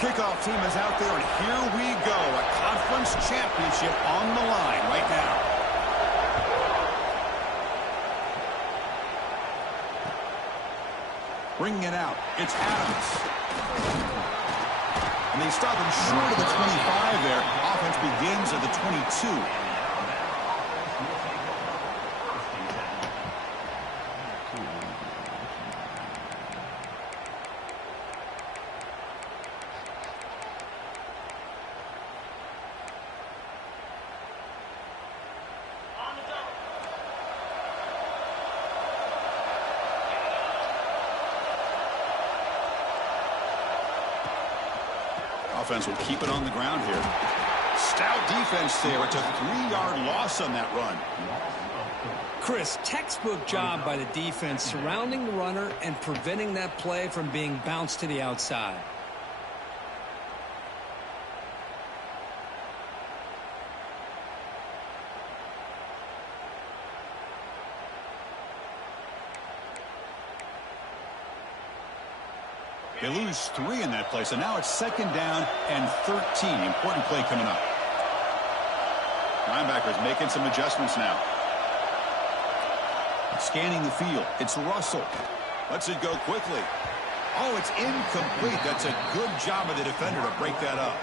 kickoff team is out there, and here we go. A conference championship on the line right now. Bringing it out. It's Adams. And they stop him short of the 25 there. Offense begins at the 22. Offense will keep it on the ground here. Stout defense there. It's a 3-yard loss on that run. Chris, textbook job by the defense surrounding the runner and preventing that play from being bounced to the outside. They lose 3 in that play, so now it's 2nd down and 13. Important play coming up. Linebackers making some adjustments now. Scanning the field. It's Russell. Lets it go quickly. Oh, it's incomplete. That's a good job of the defender to break that up.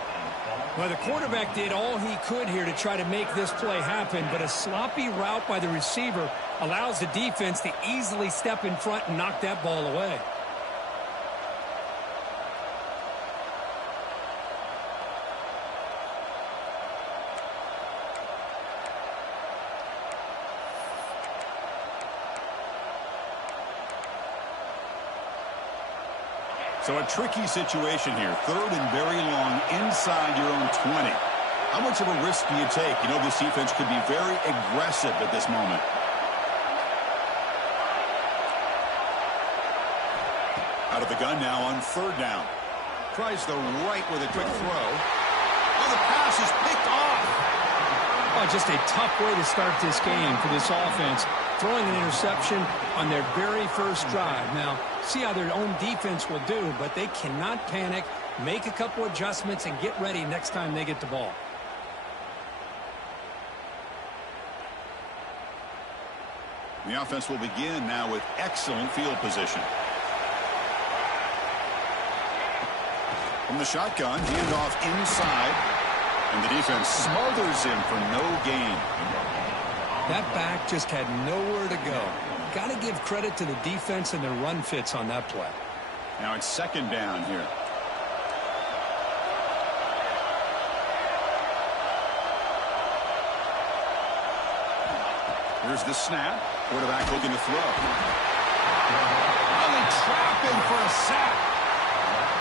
Well, the quarterback did all he could here to try to make this play happen, but a sloppy route by the receiver allows the defense to easily step in front and knock that ball away. So a tricky situation here. 3rd and very long inside your own 20. How much of a risk do you take? You know, this defense could be very aggressive at this moment. Out of the gun now on 3rd down. Tries the right with a quick throw. Oh, the pass is picked off. Oh, just a tough way to start this game for this offense. Throwing an interception on their very first drive. Now, see how their own defense will do, but they cannot panic, make a couple adjustments, and get ready next time they get the ball. The offense will begin now with excellent field position. From the shotgun, handoff inside, and the defense smothers him for no gain. That back just had nowhere to go. Got to give credit to the defense and their run fits on that play. Now it's 2nd down here. Here's the snap. Quarterback looking to throw. Oh, they trap him for a sack.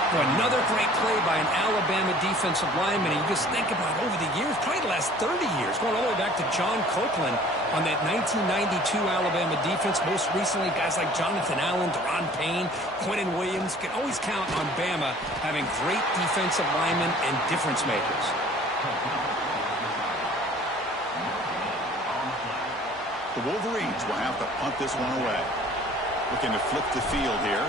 Well, another great play by an Alabama defensive lineman. You just think about over the years, probably the last 30 years, going all the way back to John Copeland on that 1992 Alabama defense. Most recently, guys like Jonathan Allen, Deron Payne, Quentin Williams. Can always count on Bama having great defensive linemen and difference makers. The Wolverines will have to punt this one away. Looking to flip the field here.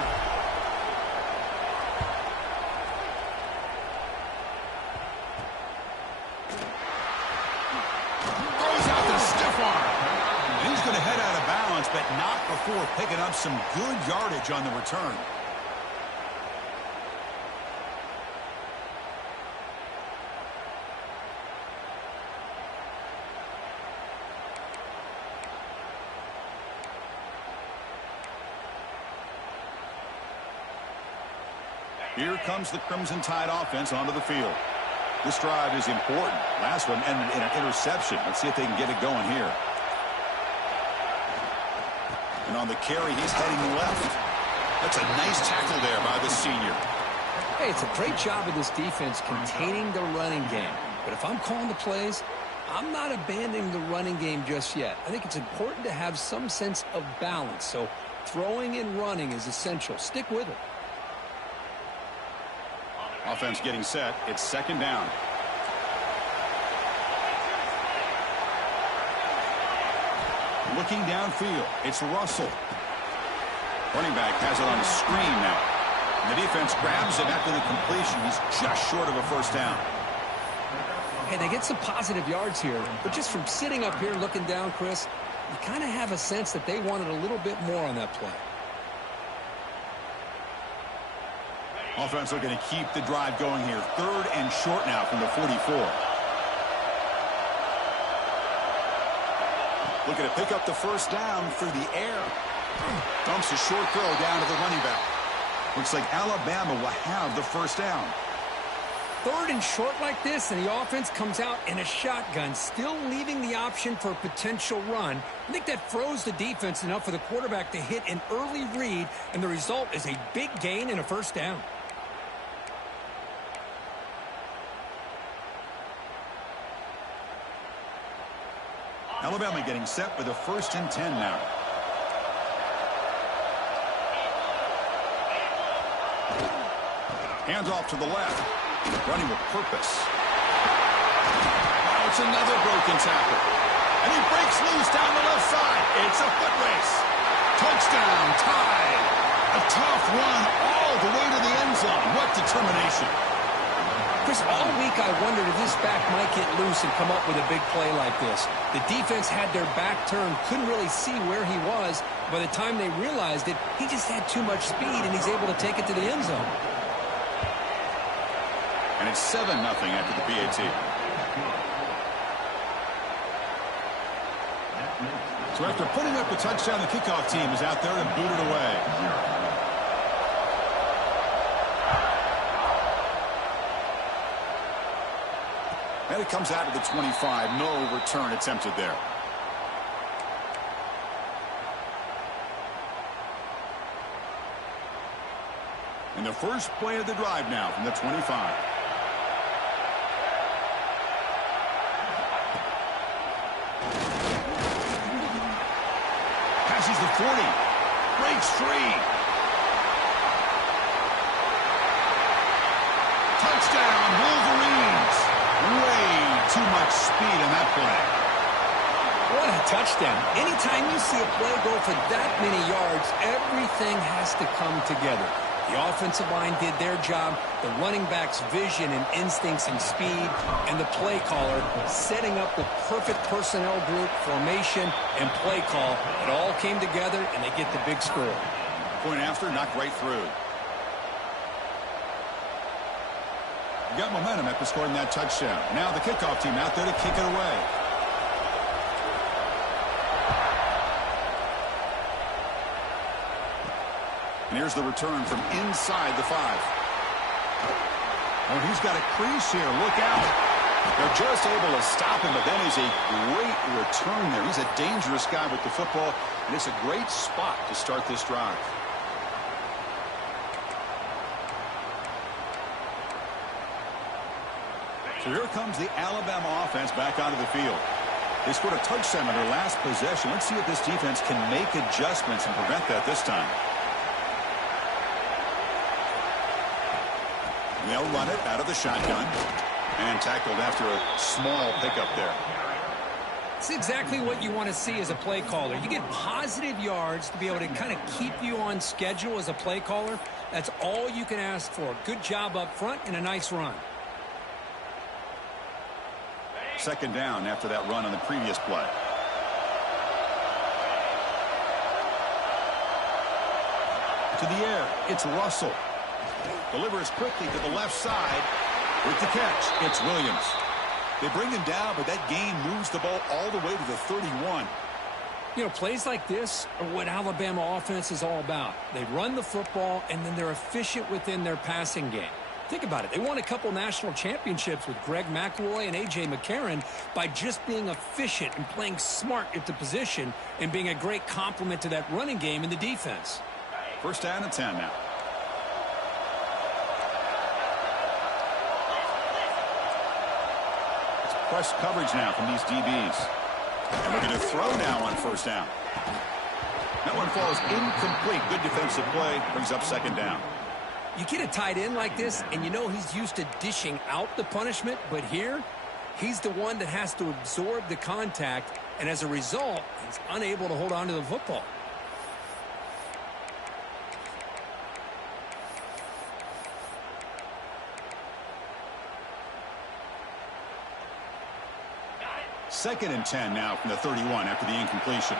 But not before picking up some good yardage on the return. Here comes the Crimson Tide offense onto the field. This drive is important. Last one ended in an interception. Let's see if they can get it going here. And on the carry, he's heading left. That's a nice tackle there by the senior. Hey, it's a great job of this defense containing the running game. But if I'm calling the plays, I'm not abandoning the running game just yet. I think it's important to have some sense of balance. So throwing and running is essential. Stick with it. Offense getting set. It's 2nd down. Looking downfield, it's Russell. Running back has it on a screen now. And the defense grabs him after the completion. He's just short of a first down. Hey, they get some positive yards here, but just from sitting up here looking down, Chris, you kind of have a sense that they wanted a little bit more on that play. Offense looking to keep the drive going here. 3rd and short now from the 44. Looking to pick up the first down through the air. Dumps a short throw down to the running back. Looks like Alabama will have the first down. 3rd and short like this, and the offense comes out in a shotgun, still leaving the option for a potential run. I think that froze the defense enough for the quarterback to hit an early read, and the result is a big gain and a first down. Alabama getting set with a 1st and 10 now. Hands off to the left. Running with purpose. Now it's another broken tackle. And he breaks loose down the left side. It's a foot race. Touchdown, tied. A tough run all the way to the end zone. What determination. Chris, all week I wondered if this back might get loose and come up with a big play like this. The defense had their back turned, couldn't really see where he was. By the time they realized it, he just had too much speed, and he's able to take it to the end zone. And it's 7-0 after the PAT. So after putting up a touchdown, the kickoff team is out there and boot it away. And it comes out to the 25. No return attempted there. And the first play of the drive now from the 25. Passes the 40. Breaks free. Touchdown, Wolverines. Way too much speed in that play. What a touchdown. Anytime you see a play go for that many yards, everything has to come together. The offensive line did their job, the running back's vision and instincts and speed, and the play caller setting up the perfect personnel group, formation, and play call. It all came together, and they get the big score. Point after, knocked right through. Got momentum after scoring that touchdown. Now the kickoff team out there to kick it away. And here's the return from inside the 5. Oh, he's got a crease here. Look out. They're just able to stop him, but that is a great return there. He's a dangerous guy with the football, and it's a great spot to start this drive. So here comes the Alabama offense back onto the field. They scored a touchdown on their last possession. Let's see if this defense can make adjustments and prevent that this time. They'll run it out of the shotgun. And tackled after a small pickup there. It's exactly what you want to see as a play caller. You get positive yards to be able to kind of keep you on schedule as a play caller. That's all you can ask for. Good job up front and a nice run. Second down after that run on the previous play. To the air, it's Russell. Delivers quickly to the left side. With the catch, it's Williams. They bring him down, but that gain moves the ball all the way to the 31. You know, plays like this are what Alabama offense is all about. They run the football, and then they're efficient within their passing game. Think about it. They won a couple national championships with Greg McElroy and A.J. McCarron by just being efficient and playing smart at the position and being a great complement to that running game in the defense. First down and 10 now. It's press coverage now from these DBs. And we're going to throw now on first down. That one falls incomplete. Good defensive play. Brings up second down. You get a tight end like this, and you know he's used to dishing out the punishment, but here, he's the one that has to absorb the contact, and as a result, he's unable to hold on to the football. 2nd and 10 now from the 31 after the incompletion.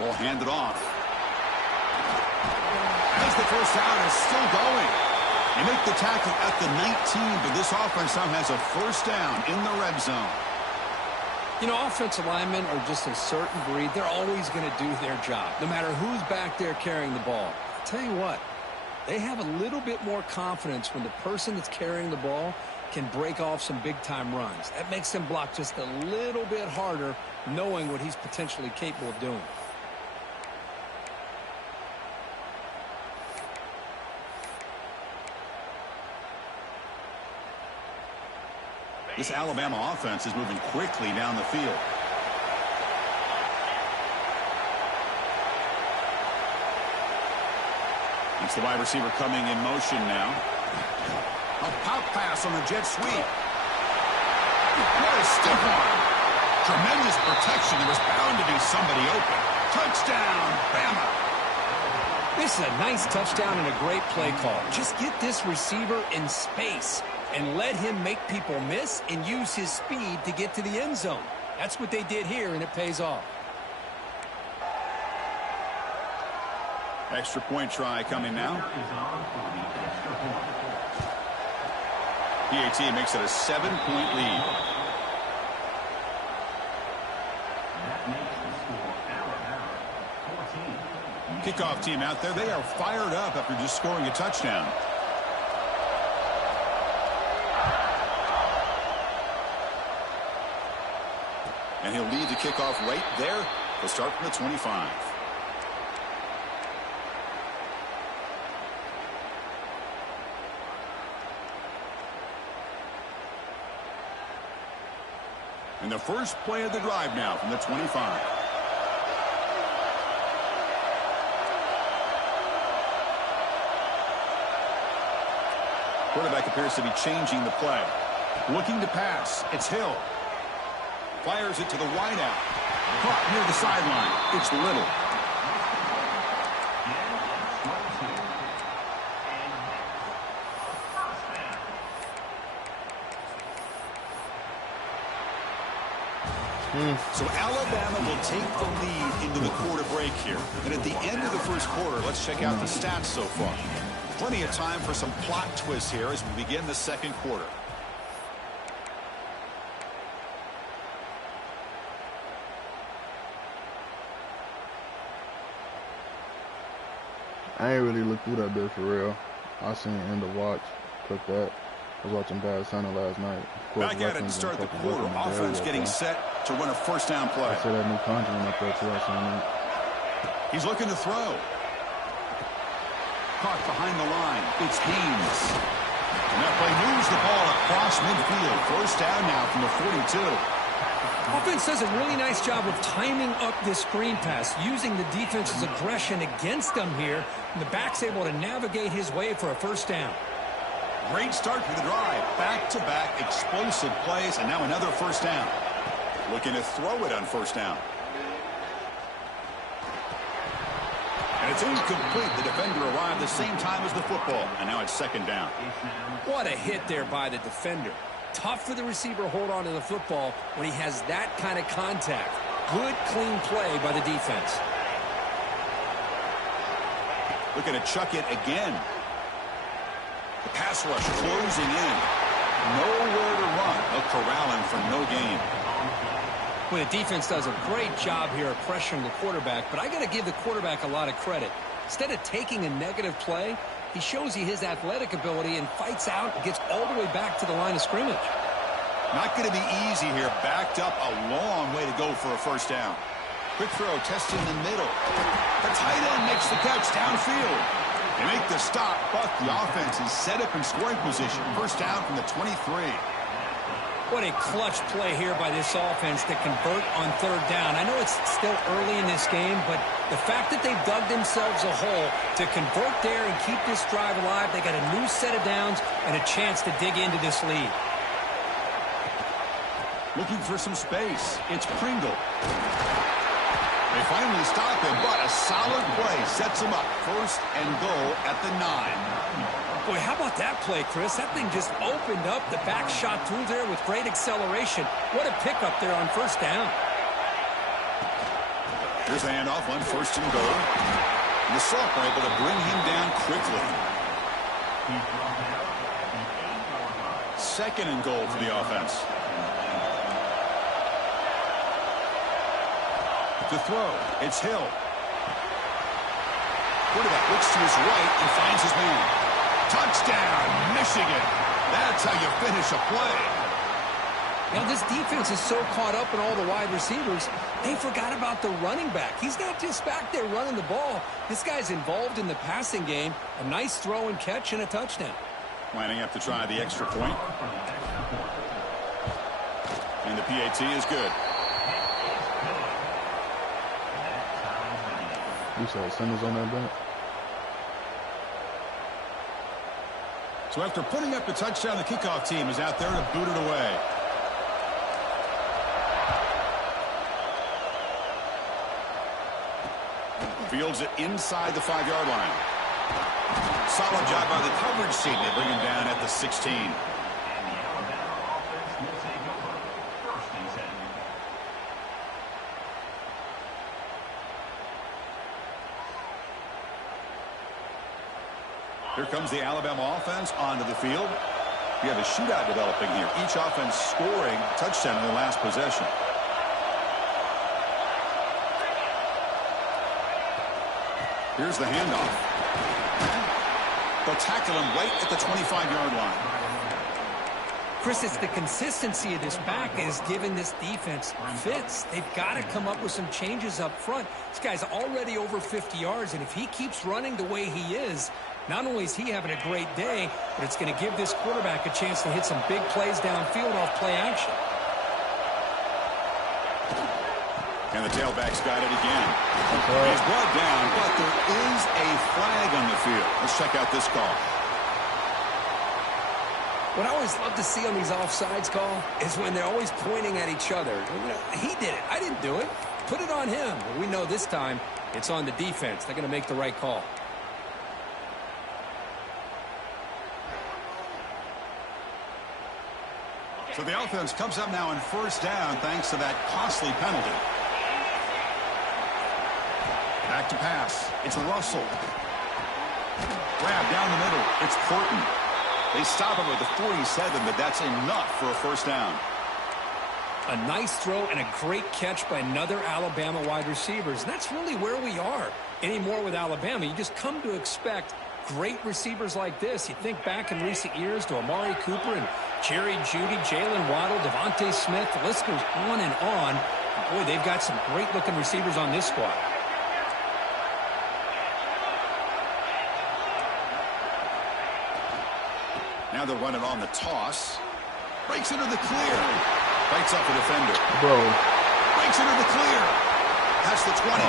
Ball handed off. As the first down is still going. They make the tackle at the 19, but this offense now has a first down in the red zone. You know, offensive linemen are just a certain breed. They're always going to do their job, no matter who's back there carrying the ball. I'll tell you what, they have a little bit more confidence when the person that's carrying the ball can break off some big-time runs. That makes them block just a little bit harder, knowing what he's potentially capable of doing. This Alabama offense is moving quickly down the field. It's the wide receiver coming in motion now. A pop pass on the jet sweep. What a stiff arm. Tremendous protection. There was bound to be somebody open. Touchdown, Bama. This is a nice touchdown and a great play call. Just get this receiver in space and let him make people miss and use his speed to get to the end zone. That's what they did here, and it pays off. Extra point try coming now. PAT makes it a 7-point lead. Kickoff team out there. They are fired up after just scoring a touchdown. And he'll lead the kickoff right there. They'll start from the 25. And the first play of the drive now from the 25. Quarterback appears to be changing the play. Looking to pass. It's Hill. Fires it to the wideout. Caught near the sideline. It's Little. So Alabama will take the lead into the quarter break here. And at the end of the first quarter, let's check out the stats so far. Plenty of time for some plot twists here as we begin the second quarter. I ain't really looked through that bit for real. I seen end of watch, took that. I was watching Bad Santa last night. Back at it to start the quarter. Offense getting set to run a first down play. I said that new Conjuring up there too. I seen that. He's looking to throw. Caught behind the line. It's Haynes. And that play moves the ball across midfield. First down now from the 42. Offense does a really nice job of timing up this screen pass, using the defense's aggression against them here, and the back's able to navigate his way for a first down. Great start to the drive. Back-to-back explosive plays, and now another first down. Looking to throw it on first down. And it's incomplete. The defender arrived the same time as the football, and now it's second down. What a hit there by the defender. Tough for the receiver to hold on to the football when he has that kind of contact. Good, clean play by the defense. Looking to chuck it again. The pass rush closing in. Nowhere to run. They'll corral him for no gain. Well, the defense does a great job here of pressuring the quarterback, but I got to give the quarterback a lot of credit. Instead of taking a negative play, he shows you his athletic ability and fights out and gets all the way back to the line of scrimmage. Not going to be easy here. Backed up a long way to go for a first down. Quick throw, testing the middle. The tight end makes the catch downfield. They make the stop, but the offense is set up in scoring position. First down from the 23. What a clutch play here by this offense to convert on third down. I know it's still early in this game, but the fact that they've dug themselves a hole to convert there and keep this drive alive, they got a new set of downs and a chance to dig into this lead. Looking for some space. It's Pringle. They finally stop him, but a solid play sets him up. 1st and goal at the 9. Boy, how about that play, Chris? That thing just opened up the back shot through there with great acceleration. What a pickup there on 1st down. Here's the handoff on 1st and goal. And the Soft were able to bring him down quickly. 2nd and goal for the offense. To throw, it's Hill. Quarterback looks to his right and finds his man. Touchdown, Michigan. That's how you finish a play. Now, this defense is so caught up in all the wide receivers, they forgot about the running back. He's not just back there running the ball. This guy's involved in the passing game. A nice throw and catch and a touchdown. Lining up to try the extra point. And the PAT is good. You saw Simmons on that bench. So after putting up a touchdown, the kickoff team is out there to boot it away. Fields it inside the 5-yard line. Solid job by the coverage team. They bring him down at the 16. Here comes the Alabama offense onto the field. We have a shootout developing here. Each offense scoring a touchdown in the last possession. Here's the handoff. They'll tackle him right at the 25-yard line. Chris, it's the consistency of this back that has given this defense fits. They've got to come up with some changes up front. This guy's already over 50 yards, and if he keeps running the way he is, not only is he having a great day, but it's going to give this quarterback a chance to hit some big plays downfield off play action. And the tailback's got it again. He's brought down, but there is a flag on the field. Let's check out this call. What I always love to see on these offsides call is when they're always pointing at each other. You know, he did it. I didn't do it. Put it on him. Well, we know this time it's on the defense. They're going to make the right call. So the offense comes up now on 1st down thanks to that costly penalty. Back to pass. It's Russell. Grab down the middle. It's Porton. They stop him at the 47, but that's enough for a 1st down. A nice throw and a great catch by another Alabama wide receivers. And that's really where we are anymore with Alabama. You just come to expect great receivers like this. You think back in recent years to Amari Cooper and Jerry Jeudy, Jalen Waddle, Devontae Smith. The list goes on and on. Boy, they've got some great-looking receivers on this squad. Now they'll run it on the toss. Breaks into the clear. Bites off a defender. Bro. Breaks into the clear. Past the 20.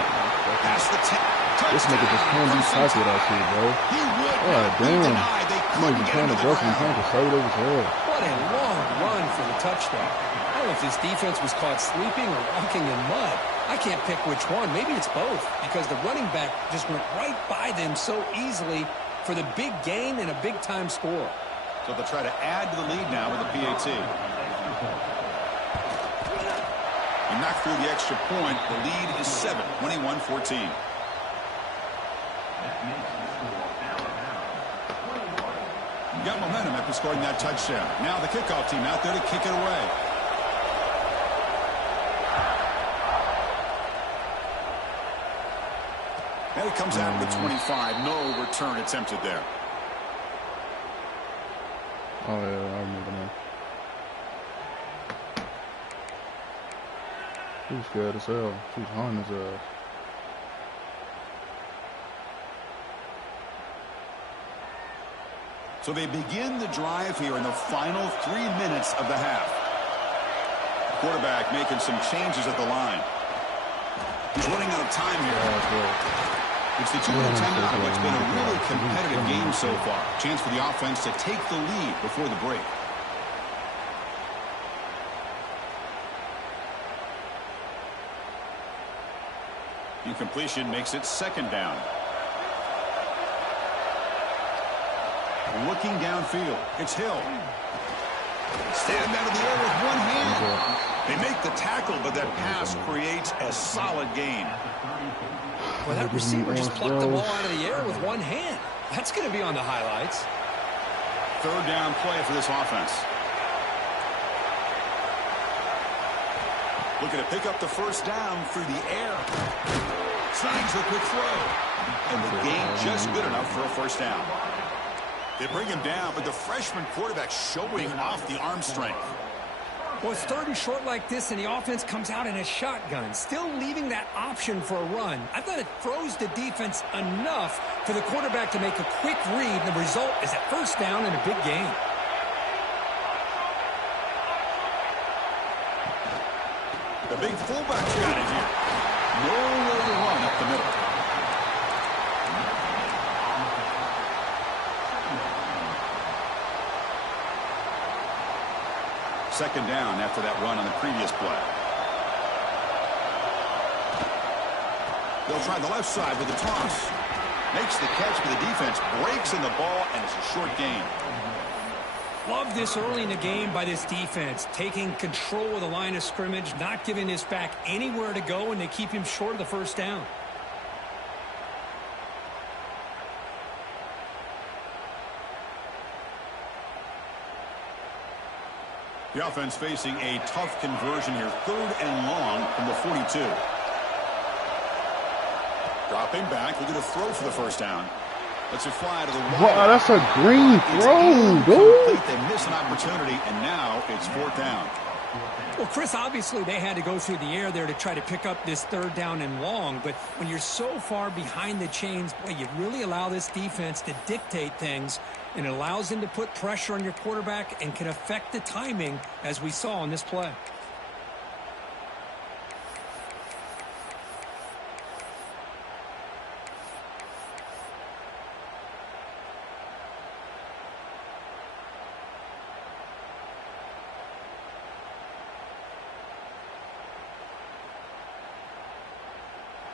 Past the 10. This nigga just can't be tackled out here, bro. He would. God damn. I'm not even trying to go from trying to save it over his head. What a long run for the touchdown. I don't know if this defense was caught sleeping or walking in mud. I can't pick which one. Maybe it's both because the running back just went right by them so easily for the big gain and a big-time score. So they'll try to add to the lead now with the PAT. He knocked through the extra point. The lead is 7, 21-14. Got momentum after scoring that touchdown. Now the kickoff team out there to kick it away. And it comes out with 25. No return attempted there. Oh, yeah, I remember now. He was scared as hell. He was on his ass. So they begin the drive here in the final 3 minutes of the half. Quarterback making some changes at the line. He's running out of time here. It's the 2-minute timeout of what's been a really competitive game so far. Chance for the offense to take the lead before the break. Incompletion makes it second down. Looking downfield. It's Hill. Stand out of the air with one hand. They make the tackle, but that pass creates a solid gain. Well, that receiver just plucked the ball out of the air with one hand. That's going to be on the highlights. Third down play for this offense. Looking to pick up the first down through the air. Snags the quick throw. And the gain just good enough for a first down. They bring him down, but the freshman quarterback showing off the arm strength. Well, it's third and short like this, and the offense comes out in a shotgun, still leaving that option for a run. I thought it throws the defense enough for the quarterback to make a quick read. The result is a first down and a big gain. The big fullback's got it here. Nowhere to run up the middle. Second down after that run on the previous play. They'll try the left side with the toss. Makes the catch, but the defense breaks in the ball, and it's a short gain. Love this early in the game by this defense, taking control of the line of scrimmage, not giving this back anywhere to go, and they keep him short of the first down. The offense facing a tough conversion here. Third and long from the 42. Dropping back. Looking to throw for the first down. Lets it fly to the right. Wow, that's a green throw, dude. They miss an opportunity, and now it's fourth down. Well, Chris, obviously they had to go through the air there to try to pick up this third down and long, but when you're so far behind the chains, boy, you really allow this defense to dictate things, and it allows them to put pressure on your quarterback and can affect the timing, as we saw on this play.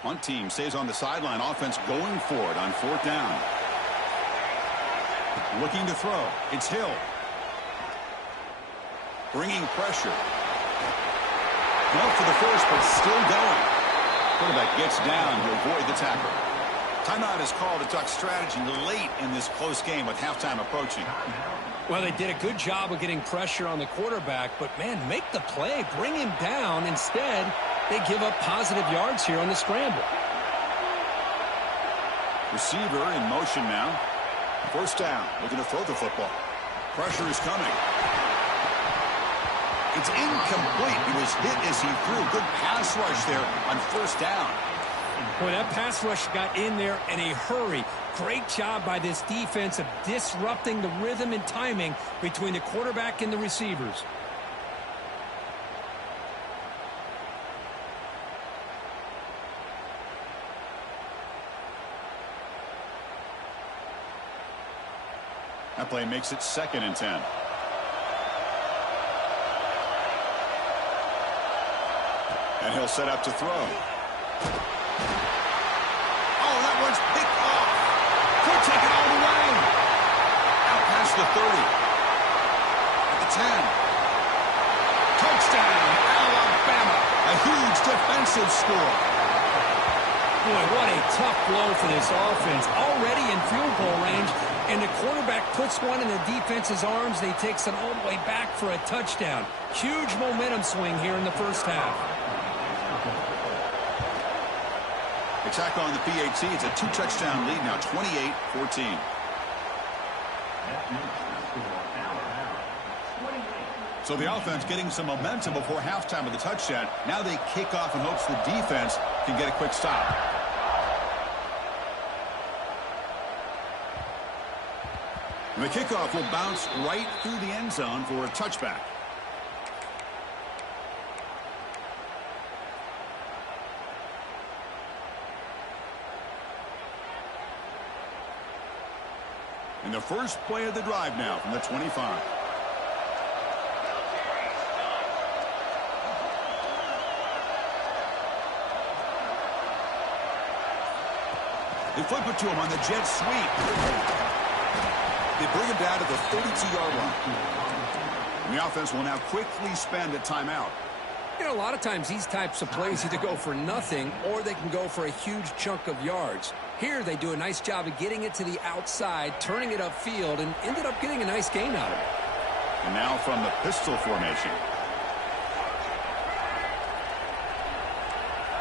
Punt team stays on the sideline. Offense going for it on fourth down. Looking to throw. It's Hill. Bringing pressure. Not for the first, but still going. Quarterback gets down to avoid the tackle. Timeout is called to talk strategy late in this close game with halftime approaching. Well, they did a good job of getting pressure on the quarterback, but, man, make the play. Bring him down. Instead, they give up positive yards here on the scramble. Receiver in motion now. First down. Looking to throw the football. Pressure is coming. It's incomplete. He was hit as he threw. Good pass rush there on first down. Boy, that pass rush got in there in a hurry. Great job by this defense of disrupting the rhythm and timing between the quarterback and the receivers. That play makes it 2nd and 10. And he'll set up to throw. Oh, that one's picked off. Could take it all the way. Out past the 30. At the 10. Touchdown, Alabama. A huge defensive score. Boy, what a tough blow for this offense. Already in field goal range, and the quarterback puts one in the defense's arms. They takes it all the way back for a touchdown. Huge momentum swing here in the first half. Attack on the PAT. It's a 2-touchdown lead now, 28-14. So the offense getting some momentum before halftime with the touchdown. Now they kick off in hopes the defense can get a quick stop. And the kickoff will bounce right through the end zone for a touchback. And the first play of the drive now from the 25. They flip it to him on the jet sweep. They bring him down to the 32-yard line. And the offense will now quickly spend a timeout. You know, a lot of times these types of plays either go for nothing or they can go for a huge chunk of yards. Here they do a nice job of getting it to the outside, turning it upfield, and ended up getting a nice gain out of it. And now from the pistol formation.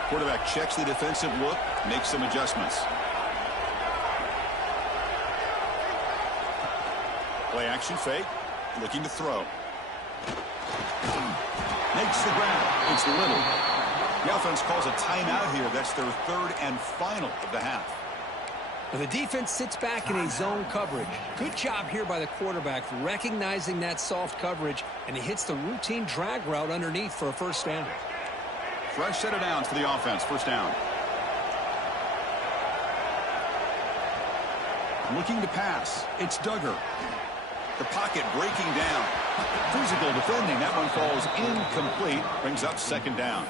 Quarterback checks the defensive look, makes some adjustments. Play action fake, looking to throw. Makes the grab. It's Little. The offense calls a timeout here. That's their third and final of the half. Well, the defense sits back in a zone coverage. Good job here by the quarterback recognizing that soft coverage, and he hits the routine drag route underneath for a first down. Fresh set of downs for the offense. First down. Looking to pass. It's Duggar. The pocket breaking down. Physical defending. That one falls incomplete. Brings up second down.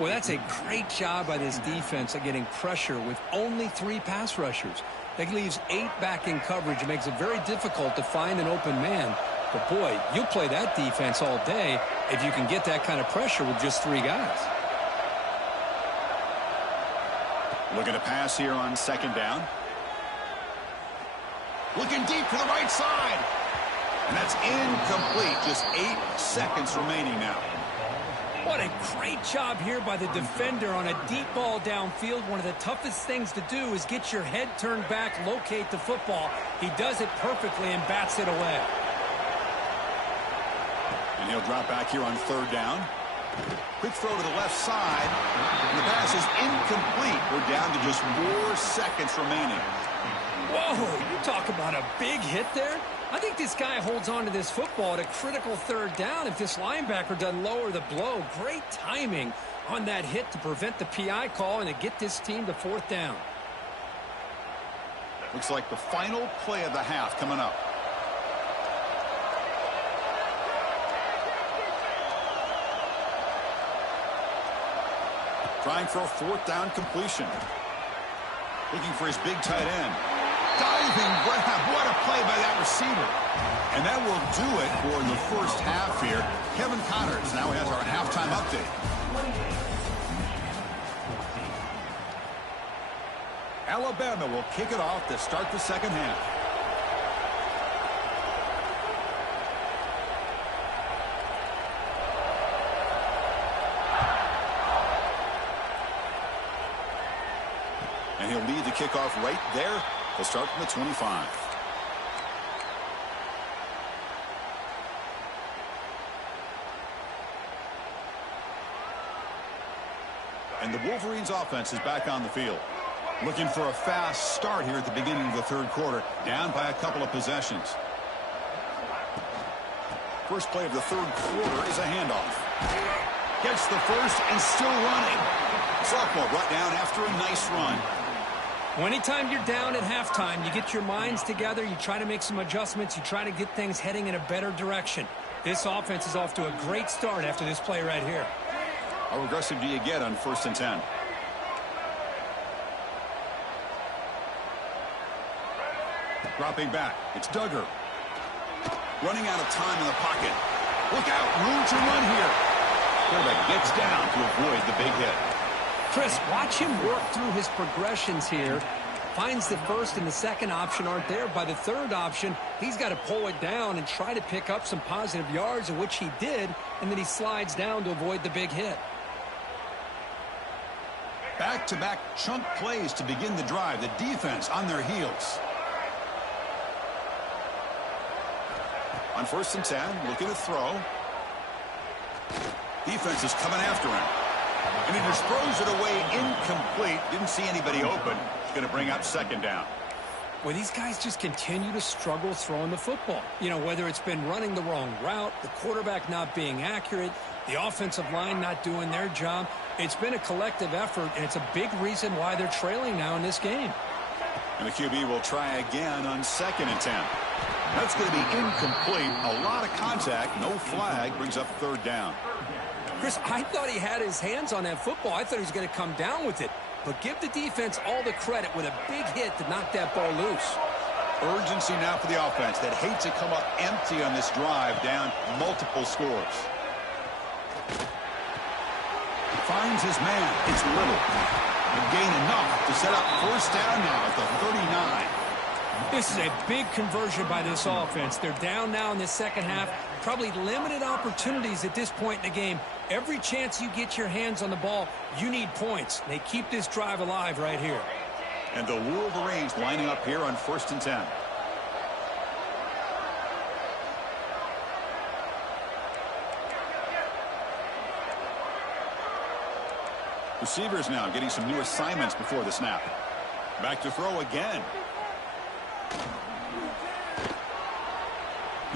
Well, that's a great job by this defense at getting pressure with only 3 pass rushers. That leaves 8 back in coverage. It makes it very difficult to find an open man. But, boy, you'll play that defense all day if you can get that kind of pressure with just 3 guys. Looking to pass here on second down. Looking deep to the right side. And that's incomplete. Just 8 seconds remaining now. What a great job here by the defender on a deep ball downfield. One of the toughest things to do is get your head turned back, locate the football. He does it perfectly and bats it away. And he'll drop back here on third down. Quick throw to the left side. And the pass is incomplete. We're down to just 4 seconds remaining. Whoa, you talk about a big hit there. I think this guy holds on to this football at a critical third down if this linebacker doesn't lower the blow. Great timing on that hit to prevent the PI call and to get this team to fourth down. Looks like the final play of the half coming up. Trying for a fourth down completion. Looking for his big tight end. Diving grab. What a play by that receiver. And that will do it for the first half here. Kevin Connors now has our halftime update. Alabama will kick it off to start the second half. And he'll lead the kickoff right there. He'll start from the 25. And the Wolverines offense is back on the field. Looking for a fast start here at the beginning of the third quarter. Down by a couple of possessions. First play of the third quarter is a handoff. Gets the first and still running. Sophomore brought down after a nice run. Well, anytime you're down at halftime, you get your minds together, you try to make some adjustments, you try to get things heading in a better direction. This offense is off to a great start after this play right here. How aggressive do you get on 1st and 10? Dropping back. It's Duggar. Running out of time in the pocket. Look out. Room to run here. Quarterback gets down to avoid the big hit. Chris, watch him work through his progressions here. Finds the first and the second option aren't there. By the third option, he's got to pull it down and try to pick up some positive yards, which he did, and then he slides down to avoid the big hit. Back-to-back chunk plays to begin the drive. The defense on their heels. On 1st and 10, looking to throw. Defense is coming after him. And he just throws it away incomplete. Didn't see anybody open. It's going to bring up second down. Well, these guys just continue to struggle throwing the football. You know, whether it's been running the wrong route, the quarterback not being accurate, the offensive line not doing their job. It's been a collective effort, and it's a big reason why they're trailing now in this game. And the QB will try again on 2nd and 10. That's going to be incomplete. A lot of contact. No flag. Brings up third down. Chris, I thought he had his hands on that football. I thought he was going to come down with it. but give the defense all the credit with a big hit to knock that ball loose. Urgency now for the offense that hates to come up empty on this drive, down multiple scores. Finds his man. It's Little. A gain enough to set up first down now at the 39. This is a big conversion by this offense. They're down now in the second half. Probably limited opportunities at this point in the game. Every chance you get your hands on the ball, you need points. They keep this drive alive right here. And the Wolverines lining up here on 1st and 10. Receivers now getting some new assignments before the snap. Back to throw again.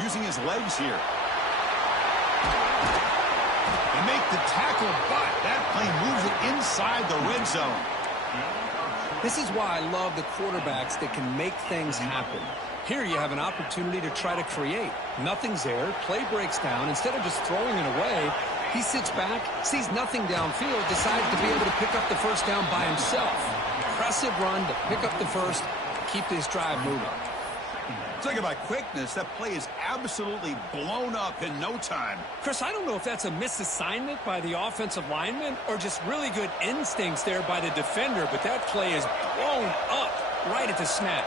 Using his legs here. They make the tackle, but that play moves it inside the red zone. This is why I love the quarterbacks that can make things happen. Here you have an opportunity to try to create. Nothing's there. Play breaks down. Instead of just throwing it away, he sits back, sees nothing downfield, decides to be able to pick up the first down by himself. Impressive run to pick up the first, keep this drive moving. Talking about quickness, that play is absolutely blown up in no time. Chris, I don't know if that's a misassignment by the offensive lineman or just really good instincts there by the defender, but that play is blown up right at the snap.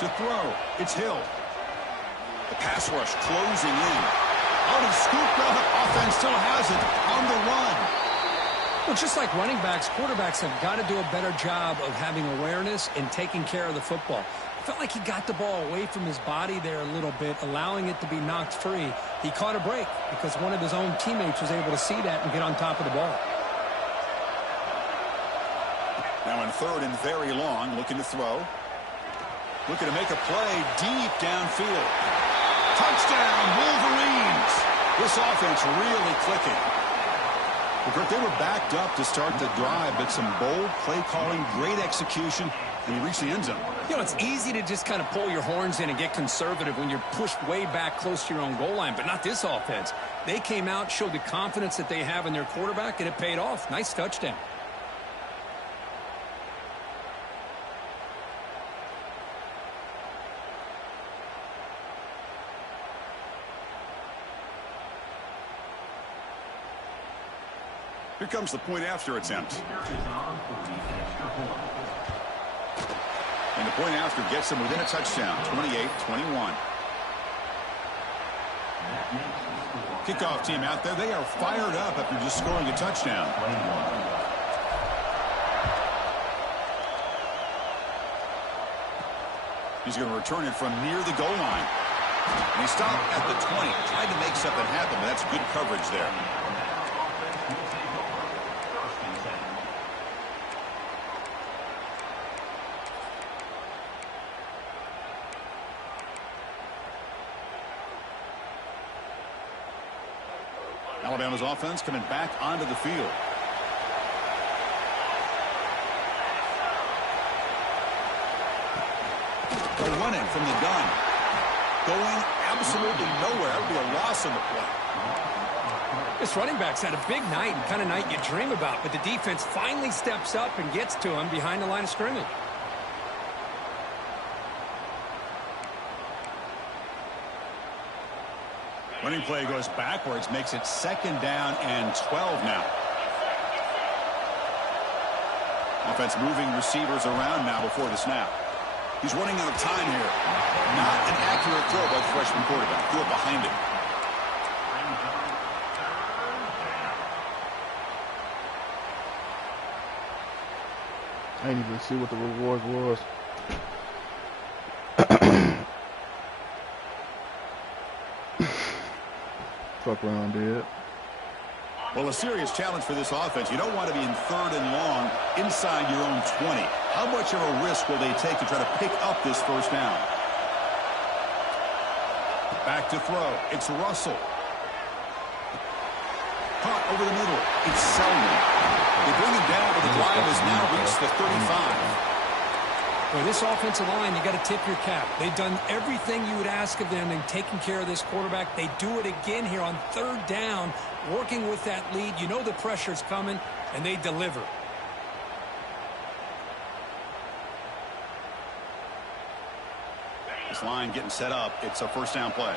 To throw, it's Hill. The pass rush closing in. Oh, he scooped up. Offense still has it on the run. Well, just like running backs, quarterbacks have got to do a better job of having awareness and taking care of the football. I felt like he got the ball away from his body there a little bit, allowing it to be knocked free. He caught a break because one of his own teammates was able to see that and get on top of the ball. Now in 3rd and very long, looking to throw. Looking to make a play deep downfield. Touchdown, Wolverines! This offense really clicking. They were backed up to start the drive, but some bold play calling, great execution, and he reached the end zone. You know, it's easy to just kind of pull your horns in and get conservative when you're pushed way back close to your own goal line, but not this offense. They came out, showed the confidence that they have in their quarterback, and it paid off. Nice touchdown. Here comes the point after attempt. And the point after gets them within a touchdown, 28-21. Kickoff team out there, they are fired up after just scoring a touchdown. He's going to return it from near the goal line. And he stopped at the 20, tried to make something happen, but that's good coverage there. Alabama's offense coming back onto the field. They're running from the gun. Going absolutely nowhere. That would be a loss on the play. This running back's had a big night, and kind of night you dream about, but the defense finally steps up and gets to him behind the line of scrimmage. Running play goes backwards, makes it 2nd down and 12 now. Offense moving receivers around now before the snap. He's running out of time here. Not an accurate throw by the freshman quarterback. Threw it behind him. I didn't even see what the reward was. Fuck around, did. Well, a serious challenge for this offense. You don't want to be in 3rd and long inside your own 20. How much of a risk will they take to try to pick up this first down? Back to throw. It's Russell. Caught over the middle. It's Selman. They bring him down, but the drive has now reached the 35. Well, this offensive line, you got to tip your cap. They've done everything you would ask of them in taking care of this quarterback. They do it again here on third down, working with that lead. You know the pressure's coming, and they deliver. This line getting set up. It's a first down play.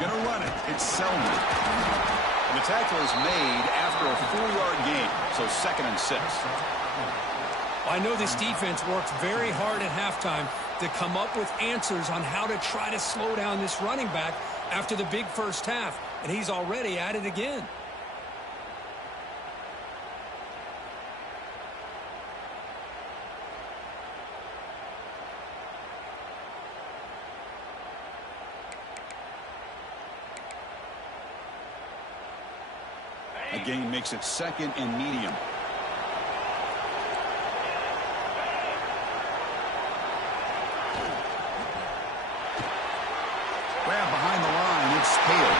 Gonna run it. It's Selman. And the tackle is made after a 4-yard gain. So 2nd and 6. I know this defense worked very hard at halftime to come up with answers on how to try to slow down this running back after the big first half. And he's already at it again. A gain makes it 2nd and medium. Grab behind the line. It's Hale.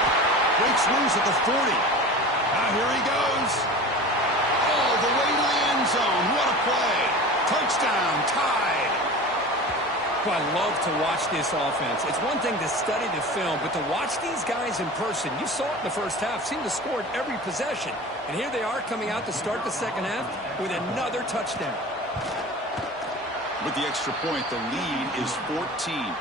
Breaks loose at the 40. Now here he goes. All the way to the end zone. What a play. Touchdown. Tied. Well, I love to watch this offense. It's one thing to study the film, but to watch these guys in person, you saw it in the first half, seemed to score every possession. And here they are coming out to start the second half with another touchdown. With the extra point, the lead is 14.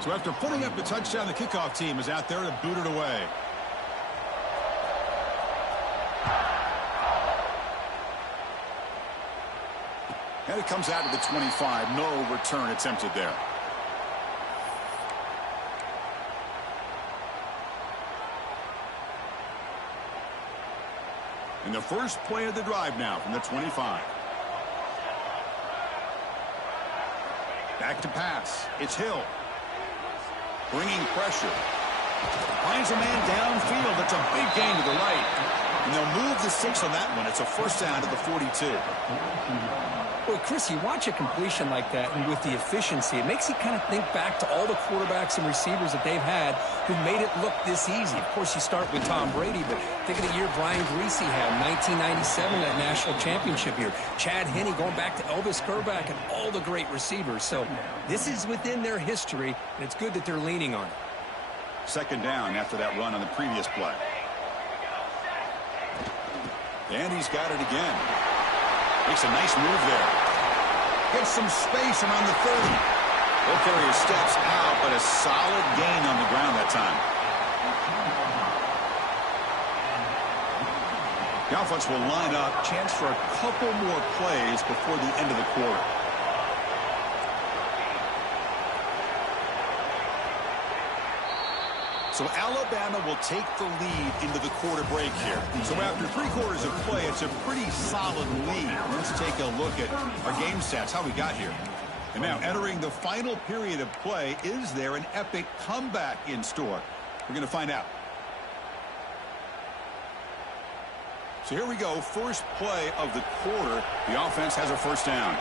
So after putting up the touchdown, the kickoff team is out there to boot it away. And it comes out to the 25. No return attempted there. And the first play of the drive now from the 25. Back to pass. It's Hill. Bringing pressure. Finds a man downfield. That's a big gain to the right. And they'll move the 6 on that one. It's a first down to the 42. Well, Chris, you watch a completion like that, and with the efficiency, it makes you kind of think back to all the quarterbacks and receivers that they've had who made it look this easy. Of course, you start with Tom Brady, but think of the year Brian Griese had, 1997, that national championship year. Chad Henne going back to Elvis Kerback and all the great receivers. So this is within their history, and it's good that they're leaning on it. 2nd down after that run on the previous play. And he's got it again. Makes a nice move there. Gets some space around the 30. Will carry his steps out, but a solid gain on the ground that time. The offense will line up. Chance for a couple more plays before the end of the quarter. So Alabama will take the lead into the quarter break here. So after 3 quarters of play, it's a pretty solid lead. Let's take a look at our game stats, how we got here. And now entering the final period of play, is there an epic comeback in store? We're going to find out. So here we go, first play of the quarter. The offense has a first down.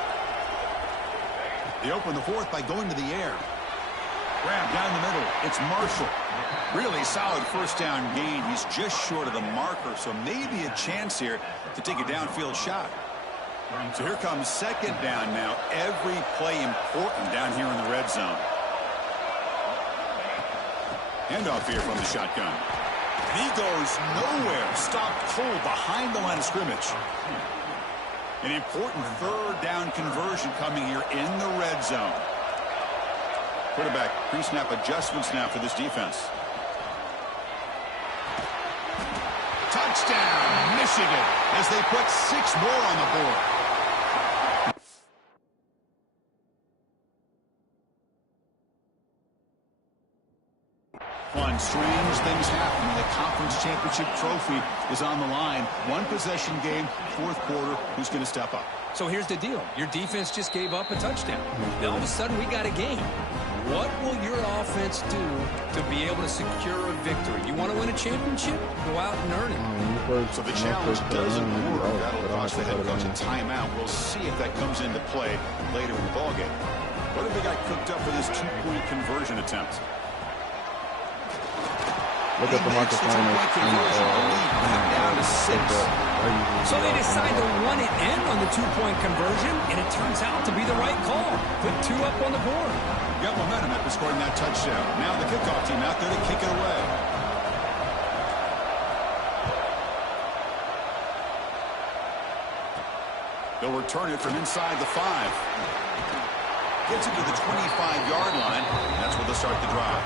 They open the 4th by going to the air. Grab down the middle. It's Marshall. Really solid first down gain. He's just short of the marker, so maybe a chance here to take a downfield shot. So here comes 2nd down now. Every play important down here in the red zone. Handoff here from the shotgun. And he goes nowhere. Stopped cold behind the line of scrimmage. An important 3rd down conversion coming here in the red zone. Quarterback pre-snap adjustments now for this defense. Touchdown, Michigan, as they put 6 more on the board. One, strange things happen. The conference championship trophy is on the line. 1 possession game, 4th quarter. Who's going to step up? So here's the deal. Your defense just gave up a touchdown. Now all of a sudden we got a game. What will your offense do to be able to secure a victory? You want to win a championship? Go out and earn it. So the challenge doesn't work. That'll cost the head coach a timeout. We'll see if that comes into play later in the ballgame. What have they got cooked up for this two-point conversion attempt? Look at the microphone. Down to 6. So they decide to run it in on the two-point conversion, and it turns out to be the right call. Put 2 up on the board. Got momentum after scoring that touchdown. Now the kickoff team out there to kick it away. They'll return it from inside the 5. Gets it to the 25-yard line. That's where they'll start the drive.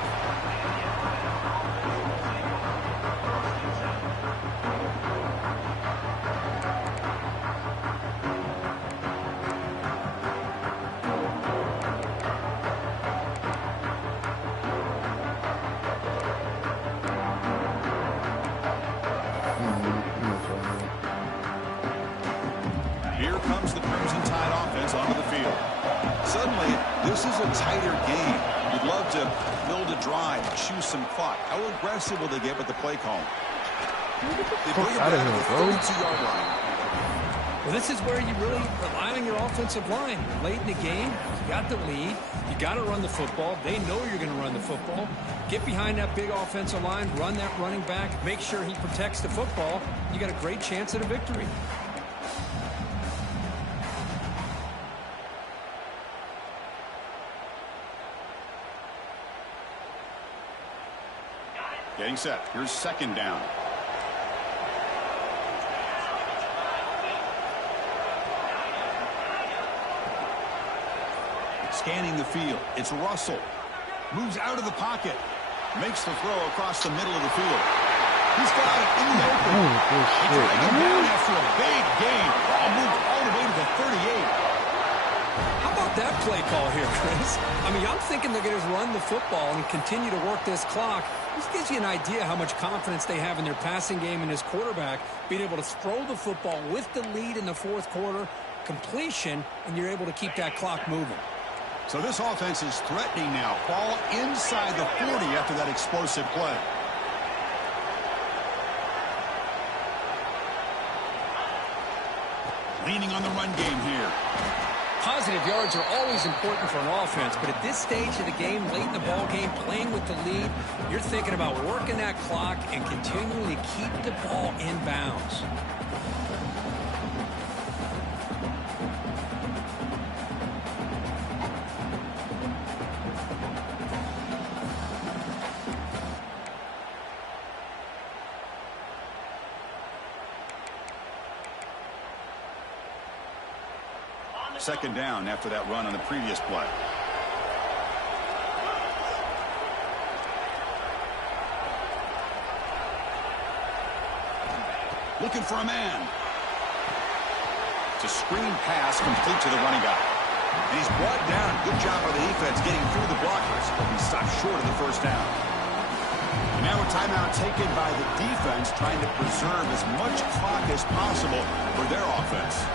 Here comes the Crimson Tide offense onto the field. Suddenly, this is a tighter game. You'd love to build a drive, choose some clock. How aggressive will they get with the play call? They bring it back to the 32-yard line. Well, this is where you really rely on your offensive line. Late in the game, you got the lead. You got to run the football. They know you're going to run the football. Get behind that big offensive line, run that running back, make sure he protects the football. You got a great chance at a victory. Getting set. Here's second down. Scanning the field. It's Russell. Moves out of the pocket. Makes the throw across the middle of the field. He's got it in the open. They drag him down after a big gain. Ball moved all the way to the 38. How about that play call here, Chris? I mean, I'm thinking they're going to run the football and continue to work this clock. This gives you an idea how much confidence they have in their passing game and his quarterback, being able to throw the football with the lead in the fourth quarter, completion, and you're able to keep that clock moving. So this offense is threatening now. Ball inside the 40 after that explosive play. Leaning on the run game here. Positive yards are always important for an offense, but at this stage of the game, late in the ball game, playing with the lead, you're thinking about working that clock and continuing to keep the ball in bounds. Second down after that run on the previous play. Looking for a man. It's a screen pass complete to the running back. And he's brought down. Good job by the defense getting through the blockers. But he stopped short of the first down. And now a timeout taken by the defense, trying to preserve as much clock as possible for their offense.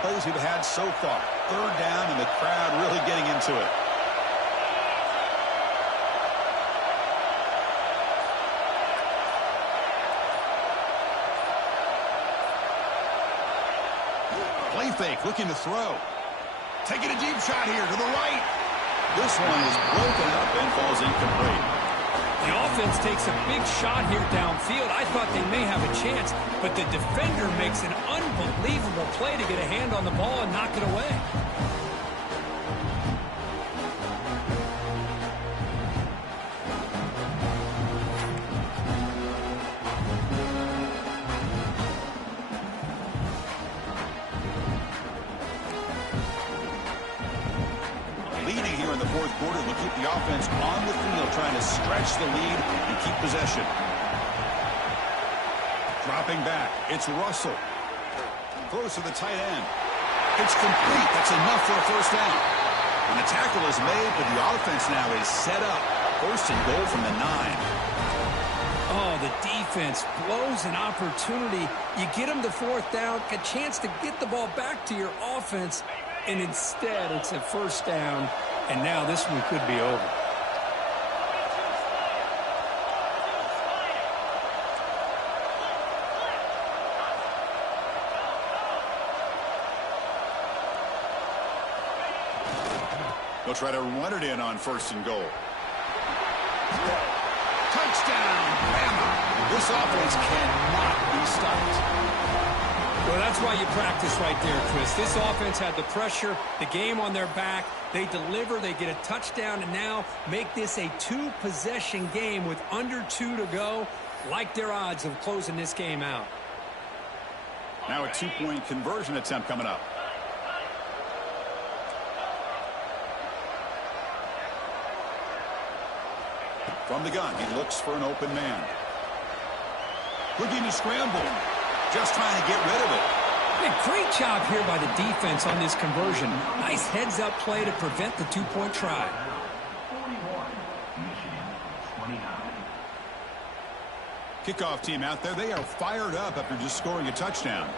Plays we've had so far. Third down and the crowd really getting into it. Play fake, looking to throw. Taking a deep shot here to the right. This one is broken up and falls incomplete. The offense takes a big shot here downfield. I thought they may have a chance, but the defender makes an unbelievable play to get a hand on the ball and knock it away. Leading here in the fourth quarter, they'll keep the offense on the field, trying to stretch the lead and keep possession. Dropping back, it's Russell. Throws to the tight end. It's complete. That's enough for a first down. And the tackle is made, but the offense now is set up. First and goal from the 9. Oh, the defense blows an opportunity. You get them the 4th down, a chance to get the ball back to your offense, and instead it's a first down, and now this one could be over. They'll try to run it in on first and goal. Touchdown, Bama. This offense cannot be stopped. Well, that's why you practice right there, Chris. This offense had the pressure, the game on their back. They deliver, they get a touchdown, and now make this a 2-possession game with under 2 to go. Like their odds of closing this game out. Now a 2-point conversion attempt coming up. From the gun, he looks for an open man. Looking to scramble. Just trying to get rid of it. Hey, great job here by the defense on this conversion. Nice heads-up play to prevent the 2-point try. Kickoff team out there. They are fired up after just scoring a touchdown.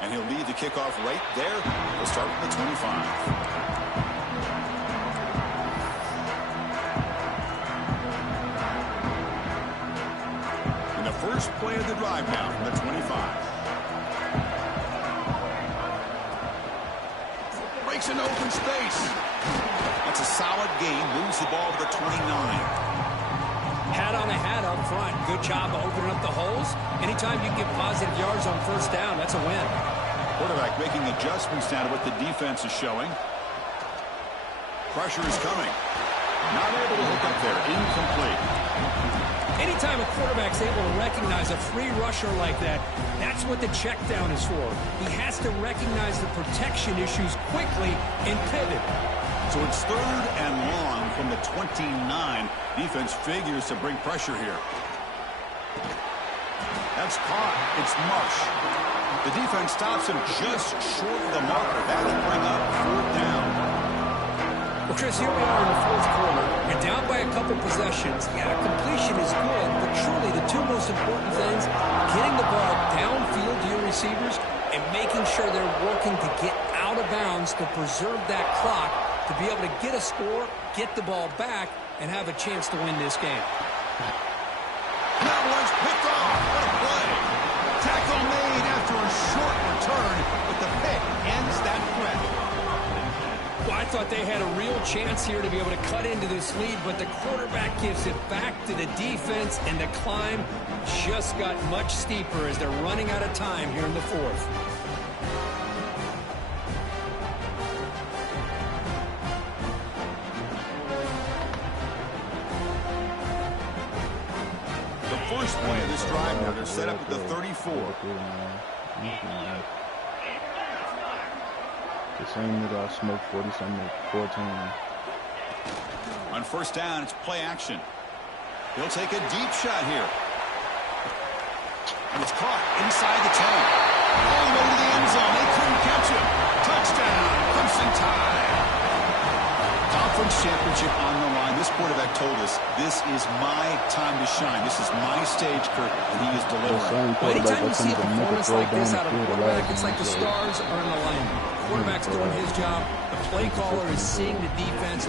And he'll lead the kickoff right there. We'll start with the 25. In the first play of the drive now from the 25. Breaks an open space. That's a solid gain. Moves the ball to the 29. Hat on a hat up front. Good job of opening up the holes. Anytime you can get positive yards on first down, that's a win. Quarterback making adjustments now to what the defense is showing. Pressure is coming. Not able to hook up there. Incomplete. Anytime a quarterback's able to recognize a free rusher like that, that's what the check down is for. He has to recognize the protection issues quickly and pivot. So it's 3rd and long from the 29. Defense figures to bring pressure here. That's caught. It's Marsh. The defense stops him just short of the marker. That'll bring up 4th down. Well, Chris, here we are in the 4th quarter. You're down by a couple possessions. Yeah, completion is good, but truly the 2 most important things, getting the ball downfield to your receivers and making sure they're working to get out of bounds to preserve that clock to be able to get a score, get the ball back, and have a chance to win this game. That was picked off. What a play. Tackle made after a short return, but the pick ends that threat. Well, I thought they had a real chance here to be able to cut into this lead, but the quarterback gives it back to the defense, and the climb just got much steeper as they're running out of time here in the 4th. First play of this drive now, they're set up at the 34. The same that I smoked 40-something, 14. On first down, it's play action. He'll take a deep shot here. And it's caught inside the 10. All the way to the end zone. They couldn't catch him. Touchdown, Crimson Tide. Conference championship on the line. This quarterback told us, this is my time to shine. This is my stage, Kirk, and he is delivering. Well, anytime you see a performance like this out of a quarterback, it's like the stars are in alignment. The quarterback's doing his job. The play caller is seeing the defense